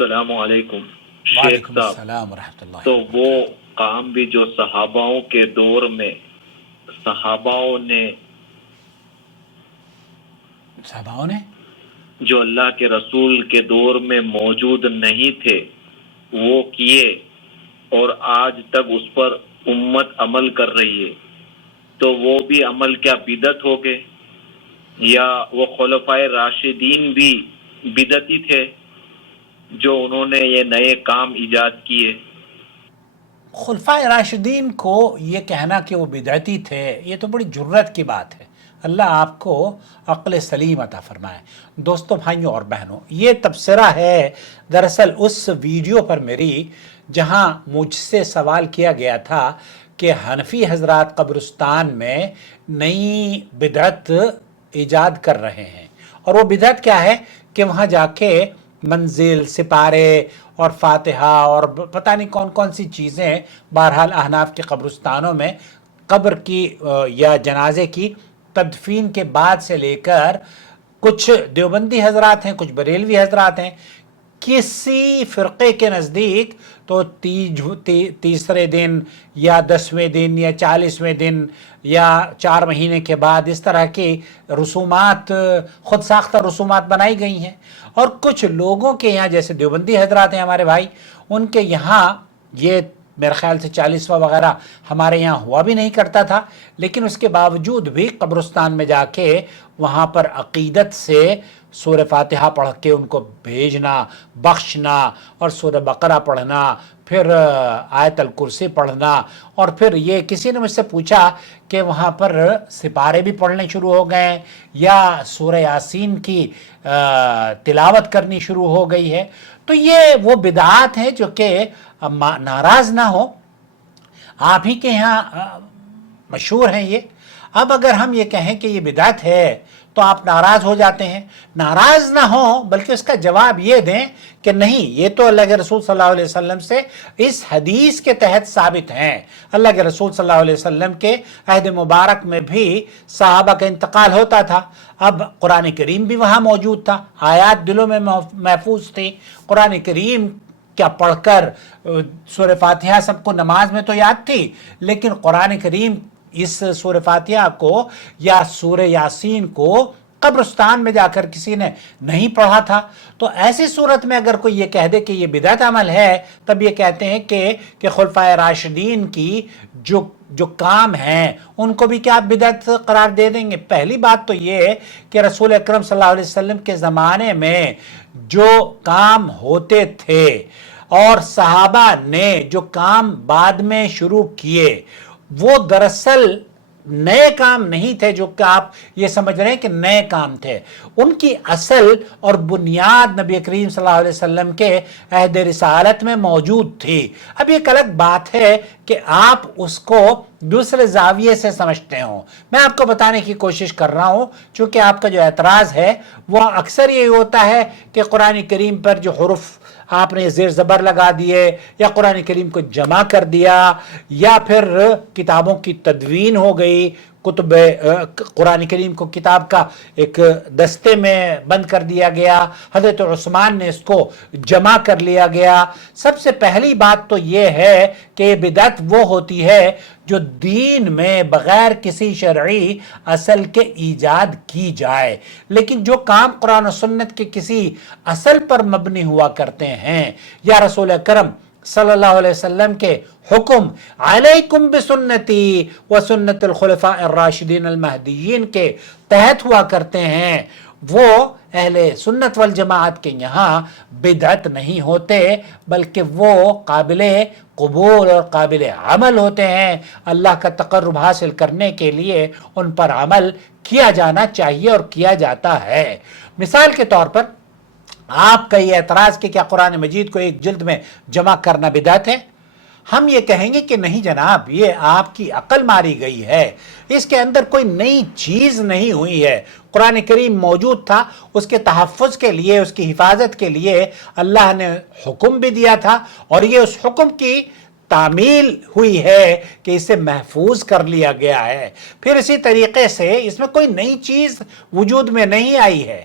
السلام علیکم شیخ وعلیکم صاحب. السلام ورحمۃ اللہ تو وہ وبرکاتہ۔ کام بھی جو صحاباؤں کے دور میں صحاباؤں نے جو اللہ کے رسول کے دور میں موجود نہیں تھے وہ کیے اور آج تک اس پر امت عمل کر رہی ہے، تو وہ بھی عمل کیا بدعت ہو گئے؟ یا وہ خلفائے راشدین بھی بدعتی تھے جو انہوں نے یہ نئے کام ایجاد کیے؟ خلفائے راشدین کو یہ کہنا کہ وہ بدعتی تھے، یہ تو بڑی جرت کی بات ہے۔ اللہ آپ کو عقل سلیم عطا فرمائے۔ دوستوں، بھائیوں اور بہنوں، یہ تبصرہ ہے دراصل اس ویڈیو پر میری جہاں مجھ سے سوال کیا گیا تھا کہ حنفی حضرات قبرستان میں نئی بدعت ایجاد کر رہے ہیں، اور وہ بدعت کیا ہے کہ وہاں جا کے منزل، سپارے اور فاتحہ اور پتہ نہیں کون کون سی چیزیں، بہرحال احناف کے قبرستانوں میں قبر کی یا جنازے کی تدفین کے بعد سے لے کر، کچھ دیوبندی حضرات ہیں، کچھ بریلوی حضرات ہیں، کسی فرقے کے نزدیک تو تیسرے دن یا 10ویں دن یا 40ویں دن یا 4 مہینے کے بعد اس طرح کی رسومات، خود ساختہ رسومات بنائی گئی ہیں۔ اور کچھ لوگوں کے یہاں، جیسے دیوبندی حضرات ہیں ہمارے بھائی، ان کے یہاں یہ میرے خیال سے 40واں وغیرہ ہمارے یہاں ہوا بھی نہیں کرتا تھا، لیکن اس کے باوجود بھی قبرستان میں جا کے وہاں پر عقیدت سے سورہ فاتحہ پڑھ کے ان کو بھیجنا، بخشنا، اور سورہ بقرہ پڑھنا، پھر آیت الکرسی پڑھنا، اور پھر یہ کسی نے مجھ سے پوچھا کہ وہاں پر سپارے بھی پڑھنے شروع ہو گئے یا سورہ یاسین کی تلاوت کرنی شروع ہو گئی ہے۔ تو یہ وہ بدعات ہیں جو کہ ناراض نہ ہو، آپ ہی کے یہاں مشہور ہیں یہ۔ اب اگر ہم یہ کہیں کہ یہ بدعت ہے تو آپ ناراض ہو جاتے ہیں۔ ناراض نہ ہو، بلکہ اس کا جواب یہ دیں کہ نہیں، یہ تو اللہ کے رسول صلی اللہ علیہ وسلم سے اس حدیث کے تحت ثابت ہیں۔ اللہ کے رسول صلی اللہ علیہ وسلم کے عہد مبارک میں بھی صحابہ کا انتقال ہوتا تھا، اب قرآن کریم بھی وہاں موجود تھا، آیات دلوں میں محفوظ تھی، قرآن کریم کیا پڑھ کر سورہ فاتحہ سب کو نماز میں تو یاد تھی، لیکن قرآن کریم اس سورہ فاتحہ کو یا سورہ یاسین کو قبرستان میں جا کر کسی نے نہیں پڑھا تھا۔ تو ایسی صورت میں اگر کوئی یہ کہہ دے کہ یہ بدعت عمل ہے، تب یہ کہتے ہیں کہ خلفائے راشدین کی جو کام ہیں ان کو بھی کیا آپ بدعت قرار دے دیں گے؟ پہلی بات تو یہ کہ رسول اکرم صلی اللہ علیہ وسلم کے زمانے میں جو کام ہوتے تھے اور صحابہ نے جو کام بعد میں شروع کیے، وہ دراصل نئے کام نہیں تھے جو کہ آپ یہ سمجھ رہے ہیں کہ نئے کام تھے۔ ان کی اصل اور بنیاد نبی کریم صلی اللہ علیہ وسلم کے عہد رسالت میں موجود تھی۔ اب ایک الگ بات ہے کہ آپ اس کو دوسرے زاویے سے سمجھتے ہوں۔ میں آپ کو بتانے کی کوشش کر رہا ہوں، چونکہ آپ کا جو اعتراض ہے وہ اکثر یہ ہوتا ہے کہ قرآن کریم پر جو حروف آپ نے زیر زبر لگا دیے، یا قرآن کریم کو جمع کر دیا، یا پھر کتابوں کی تدوین ہو گئی، قرآن کریم کو کتاب کا ایک دستے میں بند کر دیا گیا، حضرت عثمان نے اس کو جمع کر لیا گیا۔ سب سے پہلی بات تو یہ ہے کہ یہ بدعت وہ ہوتی ہے جو دین میں بغیر کسی شرعی اصل کے ایجاد کی جائے، لیکن جو کام قرآن و سنت کے کسی اصل پر مبنی ہوا کرتے ہیں، یا رسول اکرم صلی اللہ علیہ وسلم کے حکم علیکم بسنتی و سنت الخلفاء الراشدین المہدیین کے تحت ہوا کرتے ہیں، وہ اہل سنت والجماعت کے یہاں بدعت نہیں ہوتے، بلکہ وہ قابل قبول اور قابل عمل ہوتے ہیں۔ اللہ کا تقرب حاصل کرنے کے لیے ان پر عمل کیا جانا چاہیے اور کیا جاتا ہے۔ مثال کے طور پر آپ کا یہ اعتراض کہ کیا قرآن مجید کو ایک جلد میں جمع کرنا بدعت ہے؟ ہم یہ کہیں گے کہ نہیں جناب، یہ آپ کی عقل ماری گئی ہے، اس کے اندر کوئی نئی چیز نہیں ہوئی ہے۔ قرآن کریم موجود تھا، اس کے تحفظ کے لیے، اس کی حفاظت کے لیے اللہ نے حکم بھی دیا تھا، اور یہ اس حکم کی تعمیل ہوئی ہے کہ اسے محفوظ کر لیا گیا ہے۔ پھر اسی طریقے سے اس میں کوئی نئی چیز وجود میں نہیں آئی ہے۔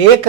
1